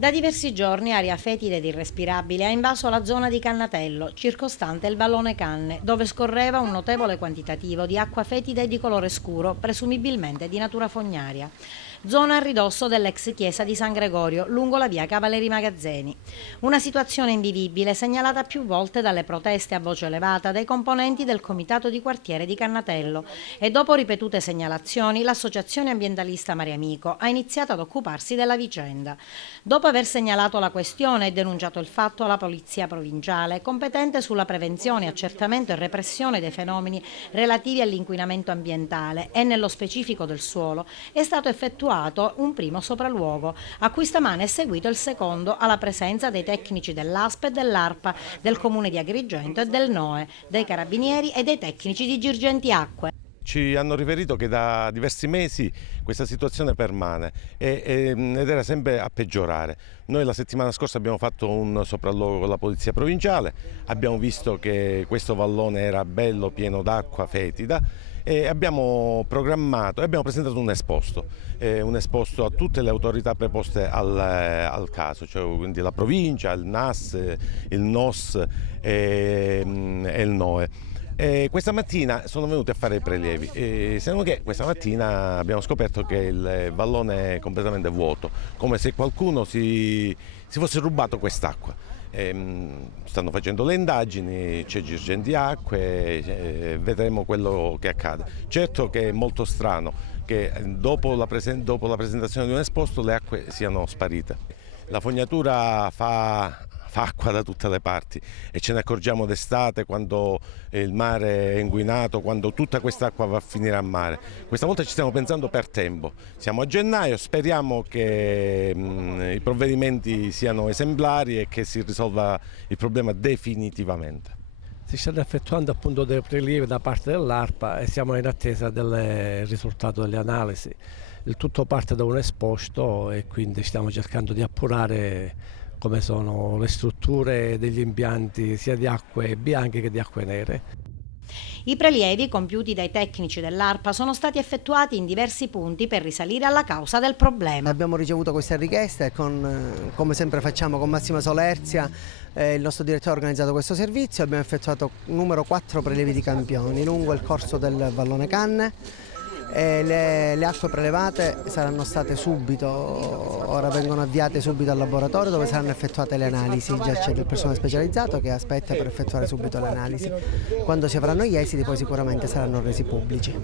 Da diversi giorni aria fetida ed irrespirabile ha invaso la zona di Cannatello, circostante il vallone Canne, dove scorreva un notevole quantitativo di acqua fetida e di colore scuro, presumibilmente di natura fognaria. Zona a ridosso dell'ex chiesa di San Gregorio, lungo la via Cavaleri Magazzeni. Una situazione invivibile segnalata più volte dalle proteste a voce elevata dai componenti del comitato di quartiere di Cannatello e dopo ripetute segnalazioni l'associazione ambientalista Mariamico ha iniziato ad occuparsi della vicenda. Dopo aver segnalato la questione e denunciato il fatto alla Polizia Provinciale, competente sulla prevenzione, accertamento e repressione dei fenomeni relativi all'inquinamento ambientale e nello specifico del suolo, è stato effettuato un primo sopralluogo, a cui stamane è seguito il secondo alla presenza dei tecnici dell'ASP e dell'ARPA, del Comune di Agrigento e del NOE, dei Carabinieri e dei tecnici di Girgenti Acque. Ci hanno riferito che da diversi mesi questa situazione permane ed era sempre a peggiorare. Noi la settimana scorsa abbiamo fatto un sopralluogo con la Polizia Provinciale, abbiamo visto che questo vallone era bello, pieno d'acqua fetida e abbiamo programmato e abbiamo presentato un esposto a tutte le autorità preposte al caso, cioè quindi la Provincia, il NAS, il NOS e il NOE. Questa mattina sono venuti a fare i prelievi, se non che questa mattina abbiamo scoperto che il vallone è completamente vuoto, come se qualcuno si fosse rubato quest'acqua. Stanno facendo le indagini, c'è Girgenti Acque, vedremo quello che accade. Certo che è molto strano che dopo la presentazione di un esposto le acque siano sparite. La fognatura fa acqua da tutte le parti e ce ne accorgiamo d'estate quando il mare è inquinato, quando tutta quest'acqua va a finire a mare. Questa volta ci stiamo pensando per tempo, siamo a gennaio, speriamo che i provvedimenti siano esemplari e che si risolva il problema definitivamente. Si stanno effettuando appunto dei prelievi da parte dell'ARPA e siamo in attesa del risultato delle analisi. Il tutto parte da un esposto e quindi stiamo cercando di appurare come sono le strutture degli impianti sia di acque bianche che di acque nere. I prelievi compiuti dai tecnici dell'ARPA sono stati effettuati in diversi punti per risalire alla causa del problema. Abbiamo ricevuto questa richiesta e come sempre facciamo con massima solerzia, il nostro direttore ha organizzato questo servizio. Abbiamo effettuato numero 4 prelievi di campioni lungo il corso del vallone Canne. Le acque prelevate saranno state subito, ora vengono avviate subito al laboratorio dove saranno effettuate le analisi, già c'è del personale specializzato che aspetta per effettuare subito le analisi. Quando si avranno gli esiti poi sicuramente saranno resi pubblici.